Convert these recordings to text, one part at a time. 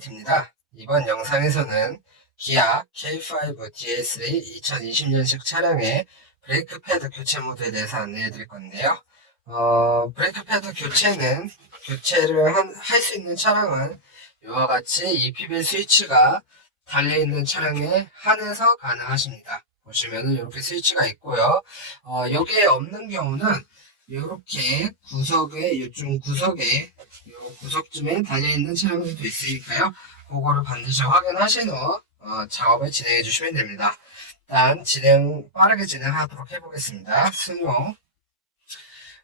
업데이트입니다. 이번 영상에서는 기아 K5 DS3 2020년식 차량의 브레이크 패드 교체 모드에 대해서 안내해 드릴 건데요. 어, 브레이크 패드 교체는 교체를 할 수 있는 차량은 이와 같이 EPB 스위치가 달려있는 차량에 한해서 가능하십니다. 보시면은 이렇게 스위치가 있고요. 어, 여기에 없는 경우는 이렇게 구석에 요즘 구석에 요 구석쯤에 달려있는 차량들도 있으니까요. 그거를 반드시 확인하신 후 어, 작업을 진행해 주시면 됩니다. 일단 진행 빠르게 진행하도록 해보겠습니다. 승용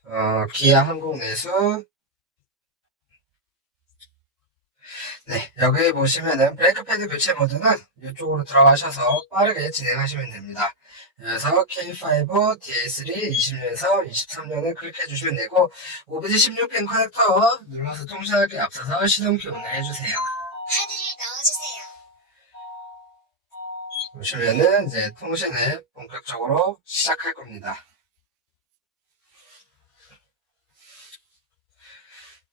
어, 기아 항공 내수 네, 여기 보시면은 브레이크 패드 교체 모드는 이쪽으로 들어가셔서 빠르게 진행하시면 됩니다. 그래서 K5 DS3 20년에서 23년을 클릭해 주시면 되고 OBD 16핀 커넥터 눌러서 통신하기 앞서서 시동 기온을 해주세요. 카드를 넣어주세요. 보시면은 이제 통신을 본격적으로 시작할 겁니다.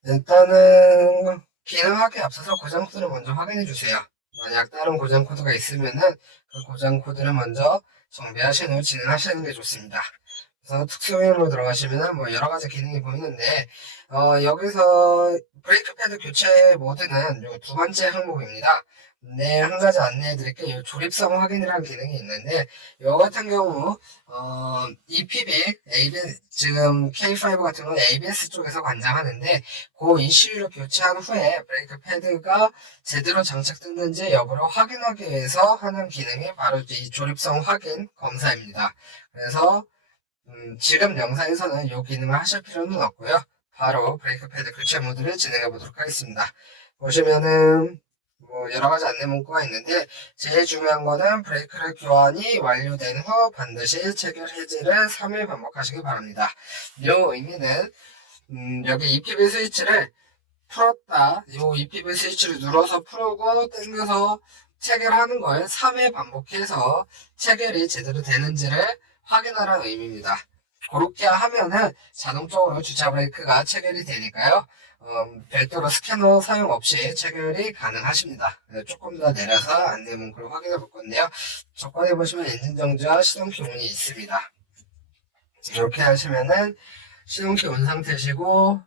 일단은 기능하기에 앞서서 고장 코드를 먼저 확인해 주세요. 만약 다른 고장 코드가 있으면은 그 고장 코드를 먼저 정비하신 후 진행하시는 게 좋습니다. 그래서 특수 메뉴로 들어가시면은 뭐 여러 가지 기능이 보이는데 어, 여기서 브레이크 패드 교체 모드는 요 두 번째 항목입니다. 네, 한 가지 안내해 드릴게요. 조립성 확인이라는 기능이 있는데, 요 같은 경우, 어, EPB, ABS, 지금 K5 같은 경우는 ABS 쪽에서 관장하는데, 그 ECU를 교체한 후에 브레이크 패드가 제대로 장착됐는지 여부를 확인하기 위해서 하는 기능이 바로 이 조립성 확인 검사입니다. 그래서, 음, 지금 영상에서는 이 기능을 하실 필요는 없고요. 바로 브레이크 패드 교체 모드를 진행해 보도록 하겠습니다. 보시면은, 뭐 여러 가지 안내 문구가 있는데 제일 중요한 거는 브레이크를 교환이 완료된 후 반드시 체결 해지를 3일 반복하시기 바랍니다. 이 의미는 음, 여기 EPB 스위치를 풀었다. 이 EPB 스위치를 눌러서 풀고 당겨서 체결하는 걸 3회 반복해서 체결이 제대로 되는지를 확인하라는 의미입니다. 그렇게 하면은 자동적으로 주차 브레이크가 체결이 되니까요. 음, 별도로 스캐너 사용 없이 체결이 가능하십니다. 네, 조금 더 내려서 안내 문구를 확인해 볼 건데요. 조건에 보시면 엔진 정지와 시동 기온이 있습니다. 이렇게 하시면은 시동키 온 상태시고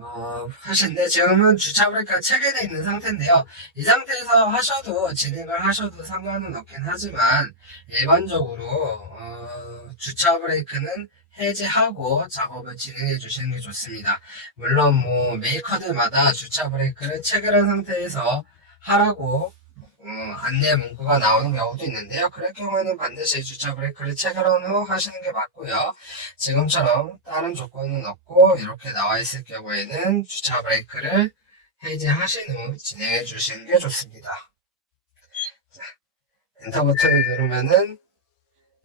어, 하시는데 지금은 주차 브레이크가 체결되어 있는 상태인데요. 이 상태에서 하셔도 진행을 하셔도 상관은 없긴 하지만 일반적으로 어, 주차 브레이크는 해제하고 작업을 진행해 주시는 게 좋습니다. 물론 뭐 메이커들마다 주차 브레이크를 체결한 상태에서 하라고 어, 안내 문구가 나오는 경우도 있는데요. 그럴 경우에는 반드시 주차 브레이크를 체결한 후 하시는 게 맞고요. 지금처럼 다른 조건은 없고 이렇게 나와 있을 경우에는 주차 브레이크를 해제하신 후 진행해 주시는 게 좋습니다. 자, 엔터 버튼을 누르면은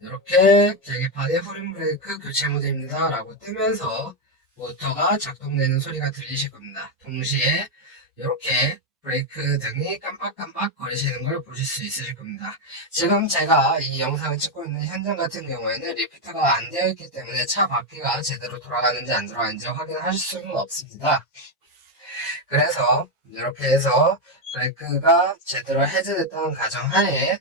이렇게 계기판에 후륜 브레이크 교체 모드입니다 라고 뜨면서 모터가 작동되는 소리가 들리실 겁니다. 동시에 이렇게 브레이크 등이 깜빡깜빡 거리시는 걸 보실 수 있으실 겁니다. 지금 제가 이 영상을 찍고 있는 현장 같은 경우에는 리피터가 안 되어 있기 때문에 차 바퀴가 제대로 돌아가는지 안 돌아가는지 확인하실 수는 없습니다. 그래서 이렇게 해서 브레이크가 제대로 해제됐다는 가정하에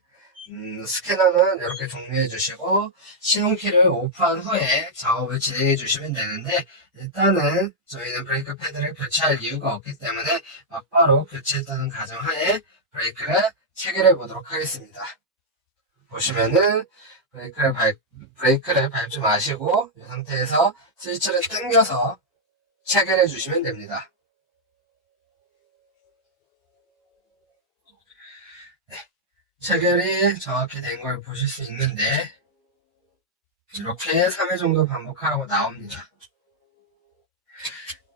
음, 스캐너는 이렇게 종료해 주시고 신용키를 오프한 후에 작업을 진행해 주시면 되는데 일단은 저희는 브레이크 패드를 교체할 이유가 없기 때문에 막바로 교체했다는 가정하에 브레이크를 체결해 보도록 하겠습니다. 보시면은 브레이크를 밟, 브레이크를 밟지 마시고 이 상태에서 스위치를 당겨서 체결해 주시면 됩니다. 체결이 정확히 된 걸 보실 수 있는데 이렇게 3회 정도 반복하라고 나옵니다.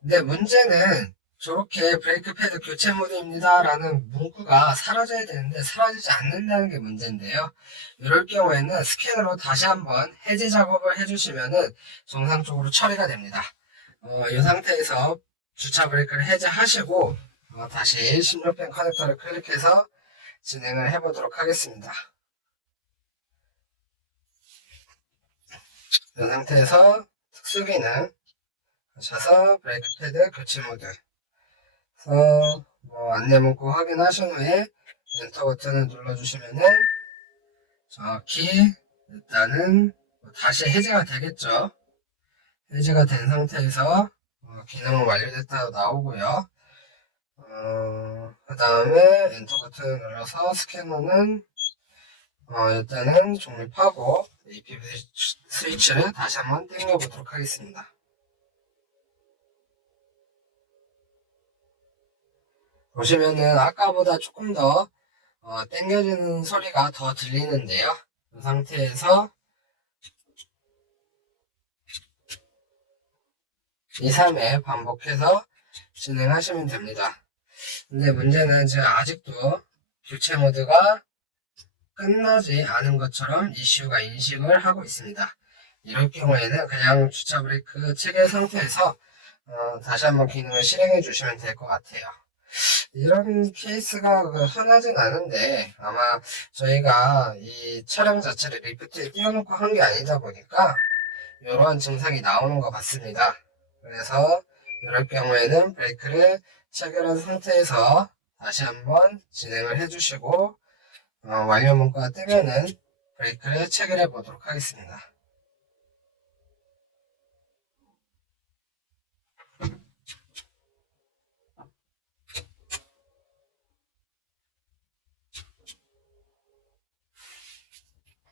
근데 문제는 저렇게 브레이크 패드 교체 모드입니다 라는 문구가 사라져야 되는데 사라지지 않는다는 게 문제인데요. 이럴 경우에는 스캔으로 다시 한번 해제 작업을 해주시면은 정상적으로 처리가 됩니다. 어, 이 상태에서 주차 브레이크를 해제하시고 어, 다시 16펜 커넥터를 클릭해서 진행을 해보도록 하겠습니다. 이 상태에서 특수 기능 하셔서 브레이크 패드 교체 모드 그래서 뭐 안내 문구 확인하신 후에 엔터 버튼을 눌러주시면은 정확히 일단은 뭐 다시 해제가 되겠죠. 해제가 된 상태에서 어, 기능은 완료됐다고 나오고요. 어, 그 다음에 엔터 버튼을 눌러서 스캐너는 어, 일단은 종립하고 APB 스위치를 다시 한번 땡겨 보도록 하겠습니다. 보시면은 아까보다 조금 더 어, 땡겨지는 소리가 더 들리는데요. 이 상태에서 2, 3회 반복해서 진행하시면 됩니다. 근데 문제는 제가 아직도 교체 모드가 끝나지 않은 것처럼 이슈가 인식을 하고 있습니다. 이럴 경우에는 그냥 주차 브레이크 체계 상태에서 어, 다시 한번 기능을 실행해 주시면 될 것 같아요. 이런 케이스가 그 흔하진 않은데 아마 저희가 이 차량 자체를 리프트에 띄워놓고 한 게 아니다 보니까 이러한 증상이 나오는 것 같습니다. 그래서 이럴 경우에는 브레이크를 체결한 상태에서 다시 한번 진행을 해주시고 어, 완료 문구가 뜨면은 브레이크를 체결해 보도록 하겠습니다.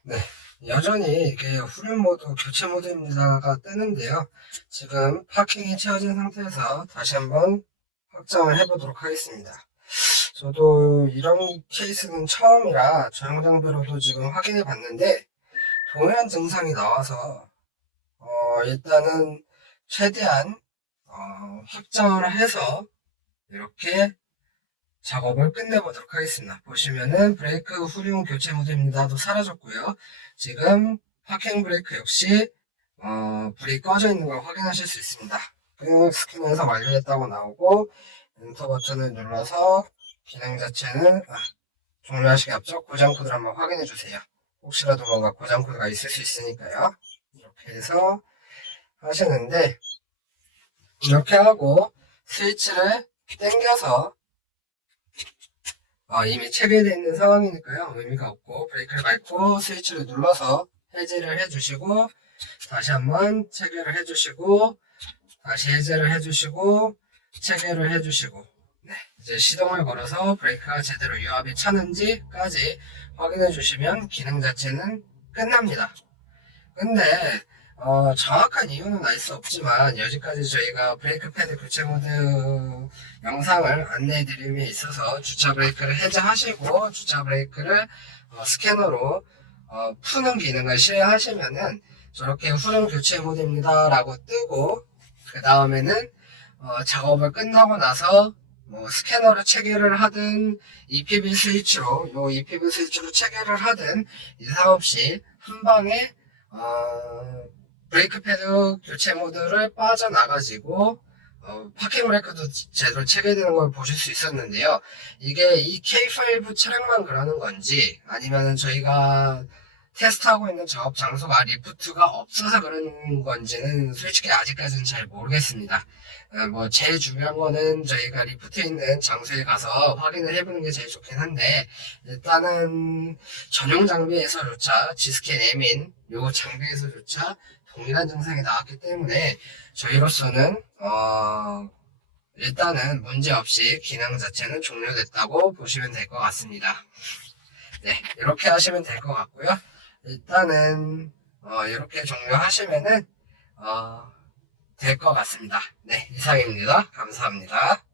네, 여전히 이게 후륜 모드, 교체 모드입니다가 뜨는데요. 지금 파킹이 채워진 상태에서 다시 한번 확장을 해보도록 하겠습니다. 저도 이런 케이스는 처음이라 저용 장비로도 지금 확인해 봤는데 동일한 증상이 나와서 어, 일단은 최대한 어, 확장을 해서 이렇게 작업을 끝내보도록 하겠습니다. 보시면은 브레이크 후륜 교체 모드입니다도 사라졌고요. 지금 파킹 브레이크 역시 어, 불이 꺼져 있는 걸 확인하실 수 있습니다. 그 스캔에서 완료됐다고 나오고 엔터 버튼을 눌러서 기능 자체는 아, 종료하시기 앞서 고장 코드를 한번 확인해 주세요. 혹시라도 뭔가 고장 코드가 있을 수 있으니까요. 이렇게 해서 하시는데 이렇게 하고 스위치를 당겨서 어, 이미 체결되어 있는 상황이니까요. 의미가 없고 브레이크를 밟고 스위치를 눌러서 해제를 해주시고 다시 한번 체결을 해주시고 다시 해제를 해주시고 체결을 해주시고 네, 이제 시동을 걸어서 브레이크가 제대로 유압이 차는지까지 확인해 주시면 기능 자체는 끝납니다. 근데 어, 정확한 이유는 알 수 없지만 여기까지 저희가 브레이크 패드 교체 모드 영상을 안내해 드림에 있어서 주차 브레이크를 해제하시고 주차 브레이크를 어, 스캐너로 어, 푸는 기능을 실행하시면은 저렇게 후륜 교체 모드입니다 라고 뜨고 그 다음에는 어, 작업을 끝나고 나서 뭐 스캐너를 체결을 하든 EPB 스위치로 요 EPB 스위치로 체결을 하든 이 상 없이 한 방에 어, 브레이크 패드 교체 모드를 빠져나가지고 어, 파킹 브레이크도 제대로 체결되는 걸 보실 수 있었는데요. 이게 이 K5 차량만 그러는 건지 아니면은 저희가 테스트하고 있는 작업 장소가 리프트가 없어서 그런 건지는 솔직히 아직까지는 잘 모르겠습니다. 어, 뭐 제일 중요한 거는 저희가 리프트에 있는 장소에 가서 확인을 해보는 게 제일 좋긴 한데 일단은 전용 장비에서조차 지스캔 M인 요 장비에서조차 동일한 증상이 나왔기 때문에 저희로서는 어 일단은 문제 없이 기능 자체는 종료됐다고 보시면 될 것 같습니다. 네, 이렇게 하시면 될 것 같고요. 일단은 어, 이렇게 종료하시면은 어, 될 것 같습니다. 네, 이상입니다. 감사합니다.